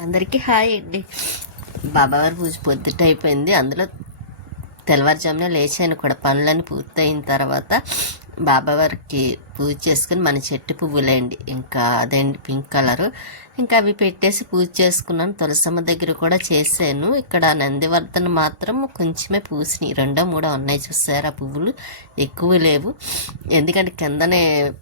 అందరికీ హాయ్ అండి. బాబావారి పూజ పొద్దుట అయిపోయింది. అందులో తెల్లవారుజామున లేచాను కూడా. పనులన్నీ పూర్తయిన తర్వాత బాబావారికి పూజ చేసుకుని మన చెట్టు పువ్వులేండి. ఇంకా అదేంటి పింక్ కలరు. ఇంకా అవి పెట్టేసి పూజ చేసుకున్నాను. తులసమ్మ దగ్గర కూడా చేశాను. ఇక్కడ నందివర్ధన మాత్రం కొంచెమే పూసినాయి. రెండో మూడో ఉన్నాయి చూసారు ఆ పువ్వులు? ఎక్కువ లేవు. ఎందుకంటే కిందనే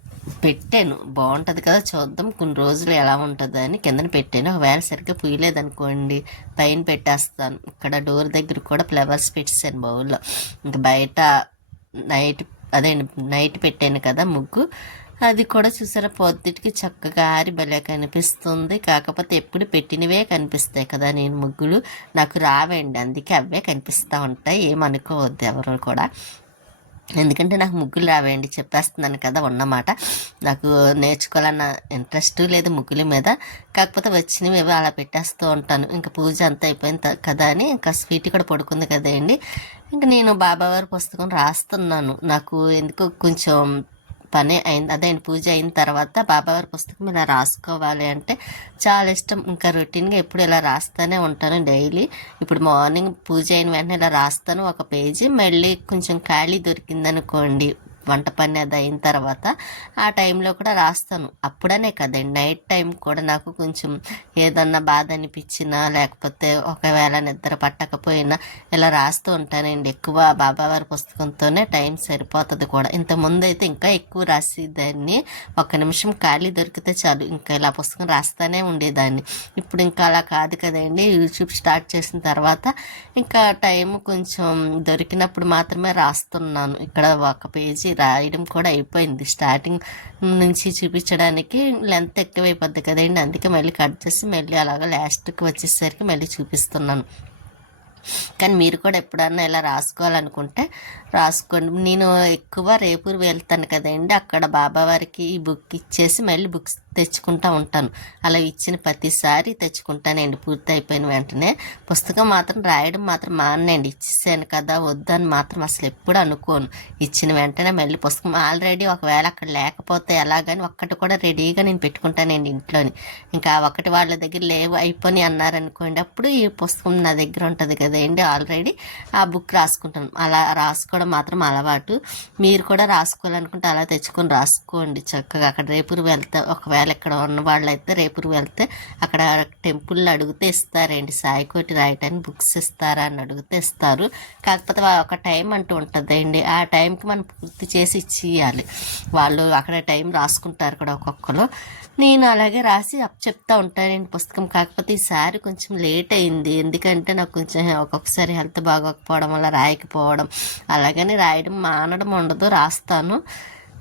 పెట్టాను. బాగుంటుంది కదా చూద్దాం. కొన్ని రోజులు ఎలా ఉంటుందో అని కిందన పెట్టాను. ఒకవేళ సరిగ్గా పుయ్యలేదు అనుకోండి పైన పెట్టేస్తాను. ఇక్కడ డోర్ దగ్గర కూడా ఫ్లవర్స్ పెట్టేశాను బౌల్లో. ఇంకా బయట నైట్ అదే నైట్ పెట్టాను కదా ముగ్గు. అది కూడా చూసారా పొద్దుటికి చక్కగా ఆరి భలే కనిపిస్తుంది. కాకపోతే ఎప్పుడు పెట్టినవే కనిపిస్తాయి కదా నేను ముగ్గులు. నాకు రావండి అందుకే అవే కనిపిస్తూ ఉంటాయి. ఏమనుకోవద్దు ఎవరు కూడా. ఎందుకంటే నాకు ముగ్గులు రావేయండి చెప్పేస్తున్నాను కదా ఉన్నమాట. నాకు నేర్చుకోవాలన్న ఇంట్రెస్ట్ లేదు ముగ్గుల మీద. కాకపోతే వచ్చినవి ఏవో అలా పెట్టేస్తూ ఉంటాను. ఇంకా పూజ అంతా అయిపోయిన కదా అని ఇంకా స్వీట్ కూడా పడుకుంది కదండి ఇంకా నేను బాబావారి పుస్తకం రాస్తున్నాను. నాకు ఎందుకు కొంచెం పని అయింది అదే పూజ అయిన తర్వాత బాబావారి పుస్తకం ఇలా రాసుకోవాలి అంటే చాలా ఇష్టం. ఇంకా రొటీన్గా ఎప్పుడు ఇలా రాస్తూనే ఉంటాను డైలీ. ఇప్పుడు మార్నింగ్ పూజ అయిన వెంటనే ఇలా రాస్తాను ఒక పేజీ. మళ్ళీ కొంచెం ఖాళీ దొరికిందనుకోండి వంట పని అది అయిన తర్వాత ఆ టైంలో కూడా రాస్తాను. అప్పుడనే కదండి నైట్ టైం కూడా నాకు కొంచెం ఏదన్నా బాధ అనిపించినా లేకపోతే ఒకవేళ నిద్ర పట్టకపోయినా ఇలా రాస్తూ ఉంటానండి. ఎక్కువ బాబావారి పుస్తకంతోనే టైం సరిపోతుంది కూడా. ఇంతకుముందు అయితే ఇంకా ఎక్కువ రాసేదాన్ని. ఒక నిమిషం ఖాళీ దొరికితే చాలు ఇంకా ఇలా పుస్తకం రాస్తానే ఉండేదాన్ని. ఇప్పుడు ఇంకా అలా కాదు కదండి. యూట్యూబ్ స్టార్ట్ చేసిన తర్వాత ఇంకా టైం కొంచెం దొరికినప్పుడు మాత్రమే రాస్తున్నాను. ఇక్కడ ఒక పేజీ రాయడం కూడా అయిపోయింది. స్టార్టింగ్ నుంచి చూపించడానికి లెంత్ ఎక్కువైపోద్ది కదండి. అందుకే మళ్ళీ కట్ చేసి మళ్ళీ అలాగా లాస్ట్కి వచ్చేసరికి మళ్ళీ చూపిస్తున్నాను. కానీ మీరు కూడా ఎప్పుడన్నా ఇలా రాసుకోవాలనుకుంటే రాసుకోండి. నేను ఎక్కువ రేపూరు వెళ్తాను కదండి. అక్కడ బాబావారికి ఈ బుక్ ఇచ్చేసి మళ్ళీ బుక్స్ తెచ్చుకుంటా ఉంటాను. అలా ఇచ్చిన ప్రతిసారి తెచ్చుకుంటానండి. పూర్తి అయిపోయిన వెంటనే. పుస్తకం మాత్రం రాయడం మాత్రం మానండి ఇచ్చేసాను కదా వద్దని మాత్రం అసలు ఎప్పుడు అనుకోను. ఇచ్చిన వెంటనే మళ్ళీ పుస్తకం ఆల్రెడీ ఒకవేళ అక్కడ లేకపోతే ఎలాగని ఒక్కటి కూడా రెడీగా నేను పెట్టుకుంటానండి ఇంట్లోని. ఇంకా ఒకటి వాళ్ళ దగ్గర లేవు అయిపోయి అన్నారనుకోండి అప్పుడు ఈ పుస్తకం నా దగ్గర ఉంటుంది కదండి. ఆల్రెడీ ఆ బుక్ రాసుకుంటాను. అలా రాసుకో రాసుకోవడం మాత్రం అలవాటు. మీరు కూడా రాసుకోవాలనుకుంటే అలా తెచ్చుకొని రాసుకోండి చక్కగా. అక్కడ రేపురు వెళ్తే ఒకవేళ ఇక్కడ ఉన్న వాళ్ళు అయితే రేపురు వెళ్తే అక్కడ టెంపుల్లో అడిగితే ఇస్తారండి. సాయికోటి రాయటానికి బుక్స్ ఇస్తారా అని అడిగితే ఇస్తారు. కాకపోతే ఒక టైం అంటూ ఉంటుందండి. ఆ టైంకి మనం పూర్తి చేసి ఇచ్చేయాలి. వాళ్ళు అక్కడ టైం రాసుకుంటారు కూడా ఒక్కొక్కరు. నేను అలాగే రాసి అప్ చెప్తా ఉంటానండి పుస్తకం కాకపోతే ఈసారి కొంచెం లేట్ అయింది. ఎందుకంటే నాకు కొంచెం ఒక్కొక్కసారి హెల్త్ బాగోకపోవడం వల్ల రాయకపోవడం అలాగని రాయడం మానడం ఉండదు. రాస్తాను.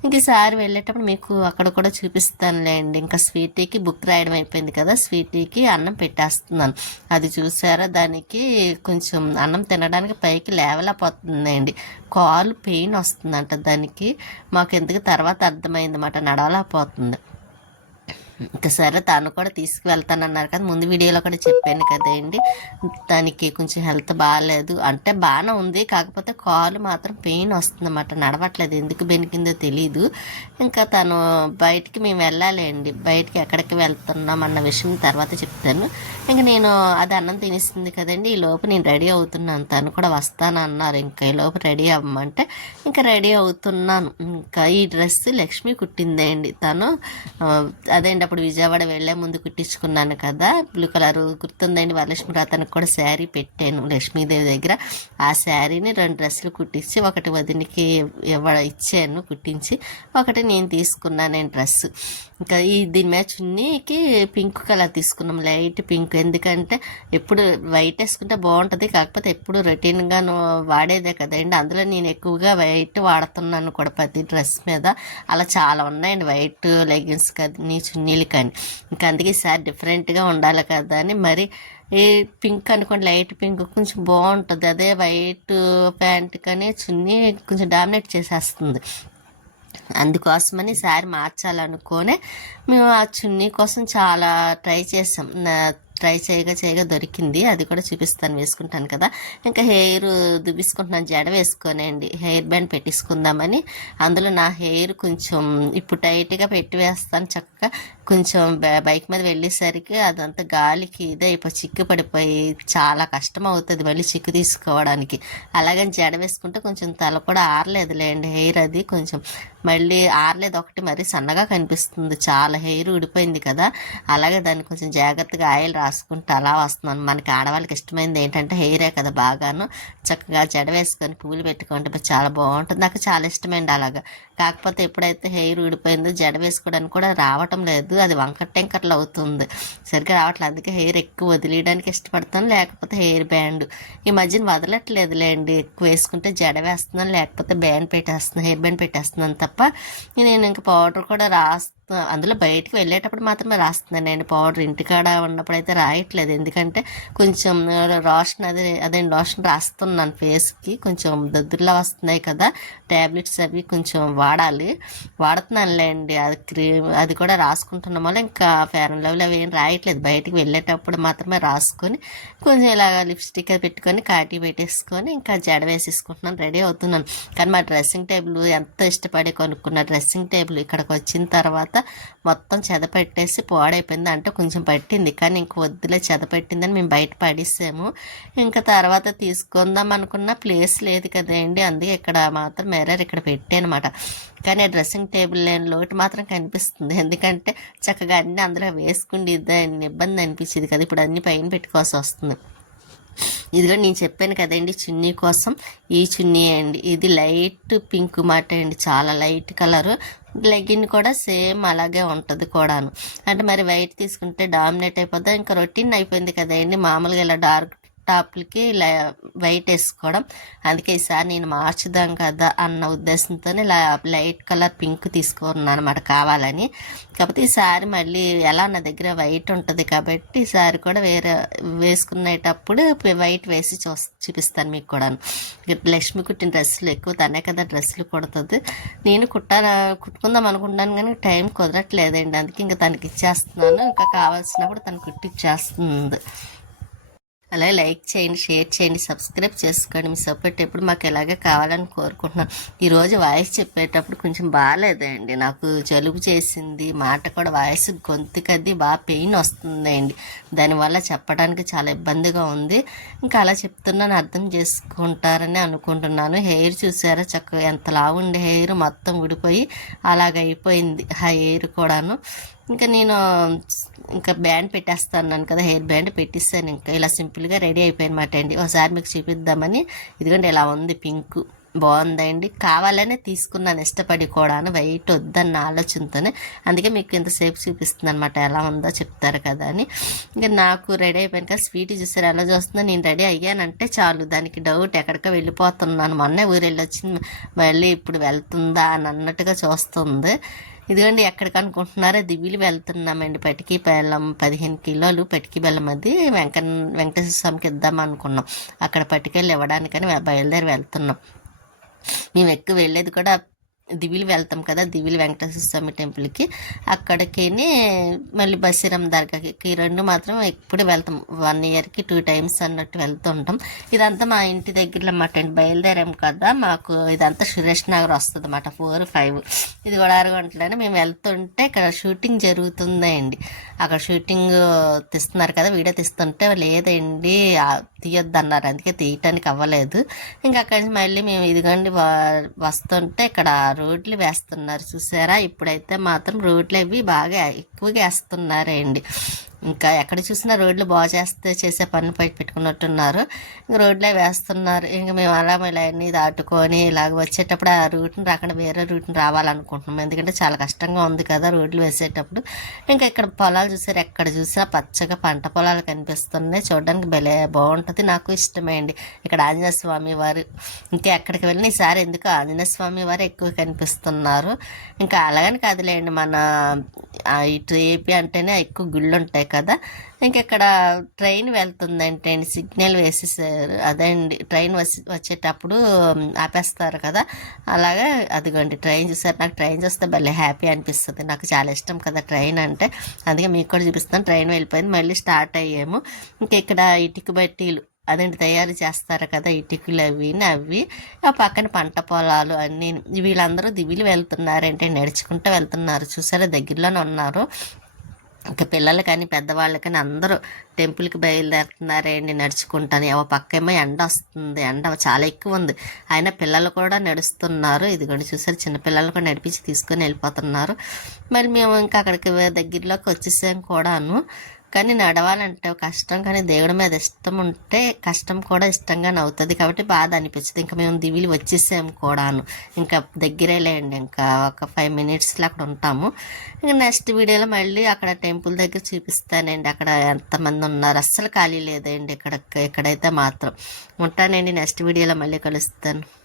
ఇంక ఈసారి వెళ్ళేటప్పుడు మీకు అక్కడ కూడా చూపిస్తానులేండి. ఇంకా స్వీటీకి బుక్ రాయడం అయిపోయింది కదా స్వీటీకి అన్నం పెట్టేస్తున్నాను. అది చూసారా? దానికి కొంచెం అన్నం తినడానికి పైకి లేవలేకపోతుందండి. కాలు పెయిన్ వస్తుందంట దానికి. మాకు ఎందుకు తర్వాత అర్థమైందన్నమాట నడవలేకపోతుంది. ఇంకా సరే తను కూడా తీసుకువెళ్తానన్నారు కదా. ముందు వీడియోలో కూడా చెప్పాను కదండి దానికి కొంచెం హెల్త్ బాగాలేదు. అంటే బాగానే ఉంది. కాకపోతే కాలు మాత్రం పెయిన్ వస్తుందన్నమాట. నడవట్లేదు. ఎందుకు బెనికిందో తెలీదు. ఇంకా తను బయటికి మేము వెళ్ళాలండి బయటికి ఎక్కడికి వెళ్తున్నాం అన్న విషయం తర్వాత చెప్తాను. ఇంకా నేను అది అన్నం తినిస్తుంది కదండి. ఈ లోపు నేను రెడీ అవుతున్నాను. తను కూడా వస్తాను అన్నారు ఇంకా ఈ లోపు రెడీ అవ్వమంటే ఇంకా రెడీ అవుతున్నాను. ఇంకా ఈ డ్రెస్ లక్ష్మి కుట్టిందండి. తను అదేంటి అప్పుడు విజయవాడ వెళ్ళే ముందు కుట్టించుకున్నాను కదా. బ్లూ కలర్ గుర్తుందండి వరలక్ష్మి రాతనికి కూడా శారీ పెట్టాను. లక్ష్మీదేవి దగ్గర ఆ శారీని రెండు డ్రెస్సులు కుట్టించి ఒకటి వదినికి ఇవ్వ ఇచ్చాను కుట్టించి ఒకటి నేను తీసుకున్నాను డ్రెస్ ఇంకా ఈ దీని మీద చున్నీకి పింక్ కలర్ తీసుకున్నాం లైట్ పింక్. ఎందుకంటే ఎప్పుడు వైట్ వేసుకుంటే బాగుంటుంది కాకపోతే ఎప్పుడు రొటీన్గా వాడేదే కదండి అందులో నేను ఎక్కువగా వైట్ వాడుతున్నాను కూడా ప్రతి డ్రెస్ మీద. అలా చాలా ఉన్నాయండి వైట్ లెగిన్స్ కానీ చున్నీలు కానీ. ఇంకా అందుకే ఈసారి డిఫరెంట్గా ఉండాలి కదా అని మరి ఏ పింక్ అనుకోండి లైట్ పింక్ కొంచెం బాగుంటుంది. అదే వైట్ ప్యాంట్ కానీ చున్నీ కొంచెం డామినేట్ చేసేస్తుంది. అందుకోసమని సారి మార్చాలనుకొని మేము ఆ చున్నీ కోసం చాలా ట్రై చేసాం. నా ట్రై చేయగా చేయగా దొరికింది. అది కూడా చూపిస్తాను వేసుకుంటాను కదా. ఇంకా హెయిర్ దువ్విసుకుంటున్నాను జడ వేసుకోనండి. హెయిర్ బ్యాండ్ పెట్టించుకుందామని అందులో నా హెయిర్ కొంచెం ఇప్పుడు టైట్గా పెట్టి వేస్తాను చక్కగా. కొంచెం బ- బైక్ మీద వెళ్ళేసరికి అదంతా గాలికి ఇదైపోయి చిక్కు పడిపోయి చాలా కష్టం అవుతుంది మళ్ళీ చిక్కు తీసుకోవడానికి. అలాగని జడ వేసుకుంటే కొంచెం తల కూడా ఆరలేదులేండి హెయిర్ అది కొంచెం. మళ్ళీ ఆరలేదు ఒకటి మరి సన్నగా కనిపిస్తుంది. చాలా హెయిర్ ఊడిపోయింది కదా. అలాగే దాన్ని కొంచెం జాగ్రత్తగా ఆయిల్ రాసుకుంటూ అలా వస్తున్నాను. మనకి ఆడవాళ్ళకి ఇష్టమైంది ఏంటంటే హెయిరే కదా బాగాను. చక్కగా జడ వేసుకొని పూలు పెట్టుకుంటే చాలా బాగుంటుంది. నాకు చాలా ఇష్టమైంది అలాగా. కాకపోతే ఎప్పుడైతే హెయిర్ ఊడిపోయిందో జడ వేసుకోవడానికి కూడా రావటం లేదు. అది వంకర టెంకర్లు అవుతుంది. సరిగ్గా రావట్లేదు అందుకే హెయిర్ ఎక్కువ వదిలేయడానికి ఇష్టపడతాను. లేకపోతే హెయిర్ బ్యాండ్. ఈ మధ్యన వదలట్లేదులేండి. ఎక్కువ వేసుకుంటే జడ వేస్తున్నాను లేకపోతే బ్యాండ్ పెట్టేస్తున్నాను హెయిర్ బ్యాండ్ పెట్టేస్తున్నాను తప్ప నేను ఇంకా పౌడర్ కూడా రాస్తా అందులో బయటకు వెళ్ళేటప్పుడు మాత్రమే రాస్తున్నాను నేను. పౌడర్ ఇంటికాడ ఉన్నప్పుడు అయితే రాయట్లేదు. ఎందుకంటే కొంచెం రోషన్ అదే అదే రోషన్ రాస్తున్నాను ఫేస్కి. కొంచెం దద్దుర్లా వస్తున్నాయి కదా. ట్యాబ్లెట్స్ అవి కొంచెం వాడాలి. వాడుతున్నానులేండి అది క్రీమ్ అది కూడా రాసుకుంటున్నాం వల్ల ఇంకా ఫేర్ అండ్ లవ్లీ అవి ఏం రాయట్లేదు. బయటికి వెళ్ళేటప్పుడు మాత్రమే రాసుకొని కొంచెం ఇలాగ లిప్స్టిక్ అది పెట్టుకొని కాటి పెట్టేసుకొని ఇంకా జడ వేసేసుకుంటున్నాను. రెడీ అవుతున్నాను. కానీ మా డ్రెస్సింగ్ టేబుల్ ఎంతో ఇష్టపడి కొనుక్కున్న డ్రెస్సింగ్ టేబుల్ ఇక్కడికి వచ్చిన తర్వాత మొత్తం చెద పెట్టేసి పాడైపోయింది. అంటే కొంచెం పట్టింది. కానీ ఇంక వద్దులే చెద పెట్టిందని మేము బయట పడేసాము. ఇంకా తర్వాత తీసుకుందాం అనుకున్న ప్లేస్ లేదు కదండి. అందుకే ఇక్కడ మాత్రం మెరర్ ఇక్కడ పెట్టానమాట. కానీ డ్రెస్సింగ్ టేబుల్ లేని లోటు మాత్రం కనిపిస్తుంది. ఎందుకంటే చక్కగా అన్ని అందులో వేసుకుండి ఇబ్బంది అనిపించేది కదా. ఇప్పుడు అన్ని పైన పెట్టుకోవాల్సి వస్తుంది. ఇదిగో నేను చెప్పాను కదండి చున్నీ కోసం ఈ చున్నీ అండి. ఇది లైట్ పింక్ మాట అండి చాలా లైట్ కలర్. లెగిన్ కూడా సేమ్ అలాగే ఉంటుంది కూడాను. అంటే మరి వైట్ తీసుకుంటే డామినేట్ అయిపోద్దా? ఇంకా రొటీన్ అయిపోయింది కదండి మామూలుగా ఇలా డార్క్ టాప్లకి ఇలా వైట్ వేసుకోవడం. అందుకే ఈసారి నేను మార్చుదాం కదా అన్న ఉద్దేశంతో ఇలా లైట్ కలర్ పింక్ తీసుకున్నాను అనమాట కావాలని. కాకపోతే ఈసారి మళ్ళీ ఎలా నా దగ్గర వైట్ ఉంటుంది కాబట్టి ఈసారి కూడా వేరే వేసుకునేటప్పుడు వైట్ వేసి చూ చూపిస్తాను మీకు కూడా లక్ష్మి కుట్టిన డ్రెస్సులు ఎక్కువ తనే కదా డ్రెస్సులు కుడుతుంది. నేను కుట్టాల కుట్టుకుందాం అనుకుంటాను కానీ టైం కుదరట్లేదండి. అందుకే ఇంకా తనకి ఇచ్చేస్తున్నాను ఇంకా కావాల్సినప్పుడు తను కుట్టి ఇచ్చేస్తుంది అలాగే లైక్ చేయండి షేర్ చేయండి సబ్స్క్రైబ్ చేసుకోండి. మీ సపోర్ట్ ఎప్పుడు మాకు ఎలాగే కావాలని కోరుకుంటున్నాను ఈరోజు వాయిస్ చెప్పేటప్పుడు కొంచెం బాగాలేదండి. నాకు జలుబు చేసింది మాట కూడా వాయిస్ గొంతుకది బాగా పెయిన్ వస్తుందండి. దానివల్ల చెప్పడానికి చాలా ఇబ్బందిగా ఉంది. ఇంకా అలా చెప్తున్నాను అర్థం చేసుకుంటారని అనుకుంటున్నాను. హెయిర్ చూసారా చక్కగా ఎంత లావుండే హెయిర్ మొత్తం ఊడిపోయి అలాగైపోయింది. ఆ హెయిర్ కూడాను. ఇంకా నేను ఇంకా బ్యాండ్ పెట్టేస్తాను కదా హెయిర్ బ్యాండ్ పెట్టిస్తాను ఇంకా. ఇలా సింపుల్గా రెడీ అయిపోయినమాట అండి. ఒకసారి మీకు చూపిద్దామని. ఇదిగోండి ఇలా ఉంది పింక్. బాగుందండి కావాలనే తీసుకున్నాను ఇష్టపడి కూడా వైట్ వద్దన్న ఆలోచనతోనే. అందుకే మీకు ఇంతసేపు చూపిస్తుంది అనమాట ఎలా ఉందో చెప్తారు కదా అని. ఇంకా నాకు రెడీ అయిపోయాను కదా స్వీట్ చూసారు ఎలా చూస్తుందో నేను రెడీ అయ్యానంటే చాలు దానికి డౌట్ ఎక్కడికో వెళ్ళిపోతున్నాను. మొన్నే ఊరు వెళ్ళి వచ్చింది మళ్ళీ ఇప్పుడు వెళ్తుందా అని అన్నట్టుగా చూస్తుంది. ఇదిగోండి ఎక్కడికి అనుకుంటున్నారో దివ్యులు వెళ్తున్నామండి. పటికి బెల్లం పదిహేను కిలోలు పటికి బెల్లం అది వెంక వెంకటేశ్వర స్వామికి ఇద్దాం అనుకున్నాం అక్కడ పట్టుకెళ్ళి ఇవ్వడానికని బయలుదేరి వెళ్తున్నాం. మేము ఎక్కువ వెళ్ళేది కూడా దివిలి వెళ్తాం కదా దివిలి వెంకటేశ్వర స్వామి టెంపుల్కి. అక్కడికి మళ్ళీ బసిరం దర్గాకి ఈ రెండు మాత్రం ఎప్పుడు వెళ్తాం. వన్ ఇయర్కి టూ టైమ్స్ అన్నట్టు వెళ్తూ ఉంటాం. ఇదంతా మా ఇంటి దగ్గరలో మాట అండి బయలుదేరాం కదా మాకు ఇదంతా సురేష్ నగర్ వస్తుంది అన్నమాట ఫోర్ ఫైవ్. ఇది కూడా ఆరు గంటలని మేము వెళ్తుంటే ఇక్కడ షూటింగ్ జరుగుతుందండి. అక్కడ షూటింగ్ తీస్తున్నారు కదా వీడియో తీస్తుంటే లేదండి తీయొద్దన్నారు. తీయొద్దు అన్నారు అందుకే తీయటానికి అవ్వలేదు. ఇంకా అక్కడి నుంచి మళ్ళీ మేము ఇదిగోండి వస్తుంటే ఇక్కడ రోడ్లు వేస్తున్నారు. చూసారా? ఇప్పుడైతే మాత్రం రోడ్లు అవి బాగా ఎక్కువగా వేస్తున్నారండి. ఇంకా ఎక్కడ చూసినా రోడ్లు బాగా చేస్తే చేసే పని పై పెట్టుకున్నట్టున్నారు. ఇంకా రోడ్లే వేస్తున్నారు. ఇంకా మేము అలా ఇలా అన్నీ దాటుకొని ఇలాగ వచ్చేటప్పుడు ఆ రూట్ని రాకుండా వేరే రూట్ని రావాలనుకుంటున్నాం. ఎందుకంటే చాలా కష్టంగా ఉంది కదా రోడ్లు వేసేటప్పుడు. ఇంకా ఇక్కడ పొలాలు చూసారు. ఎక్కడ చూసినా పచ్చగా పంట పొలాలు కనిపిస్తున్నాయి. చూడడానికి భలే బాగుంటుంది. నాకు ఇష్టమే అండి. ఇక్కడ ఆంజనేయ స్వామి వారు ఇంకా ఎక్కడికి వెళ్ళినా ఈసారి ఎందుకు ఆంజనేయ స్వామి వారు ఎక్కువ కనిపిస్తున్నారు. ఇంకా అలాగని కాదులేండి. మన ఇటు ఏపీ అంటేనే ఎక్కువ గుళ్ళు ఉంటాయి కదా. ఇంకా ఇక్కడ ట్రైన్ వెళ్తుందంటే అండి సిగ్నల్ వేసేసారు. అదండి ట్రైన్ వచ్చి వచ్చేటప్పుడు ఆపేస్తారు కదా. అలాగే అదిగోండి ట్రైన్ చూసారు. నాకు ట్రైన్ చూస్తే భలే హ్యాపీ అనిపిస్తుంది. నాకు చాలా ఇష్టం కదా ట్రైన్ అంటే. అందుకే మీకు కూడా చూపిస్తాను. ట్రైన్ వెళ్ళిపోయింది. మళ్ళీ స్టార్ట్ అయ్యాము. ఇంకా ఇక్కడ ఇటుక బట్టీలు అదేంటి తయారు చేస్తారు కదా ఇటుకలు అవి అవి ఆ పక్కన పంట పొలాలు అన్నీ వీళ్ళందరూ దివిలు వెళ్తున్నారంటే నడుచుకుంటూ వెళ్తున్నారు. చూసారా? దగ్గరలోనే ఉన్నారు. ఇంకా పిల్లలు కానీ పెద్దవాళ్ళు కానీ అందరూ టెంపుల్కి బయలుదేరుతున్నారండి నడుచుకుంటాను. ఏమో పక్కేమో ఎండ వస్తుంది. ఎండ చాలా ఎక్కువ ఉంది. అయినా పిల్లలు కూడా నడుస్తున్నారు. ఇదిగోండి చూసారు చిన్నపిల్లలు కూడా నడిపించి తీసుకొని వెళ్ళిపోతున్నారు. మరి మేము ఇంకా అక్కడికి దగ్గరలోకి వచ్చేసాం కూడాను. కానీ నడవాలంటే కష్టం కానీ దేవుడి మీద ఇష్టం ఉంటే కష్టం కూడా ఇష్టంగా అవుతుంది కాబట్టి బాధ అనిపించదు ఇంకా మేము దివిలి వచ్చేసాము కూడాను. ఇంకా దగ్గరే లేండి ఇంకా ఒక ఫైవ్ మినిట్స్లో అక్కడ ఉంటాము. ఇంకా నెక్స్ట్ వీడియోలో మళ్ళీ అక్కడ టెంపుల్ దగ్గర చూపిస్తానండి. అక్కడ ఎంతమంది ఉన్నారు? అస్సలు ఖాళీ లేదండి. ఇక్కడ ఇక్కడైతే మాత్రం. ఉంటానండి నెక్స్ట్ వీడియోలో మళ్ళీ కలుస్తాను.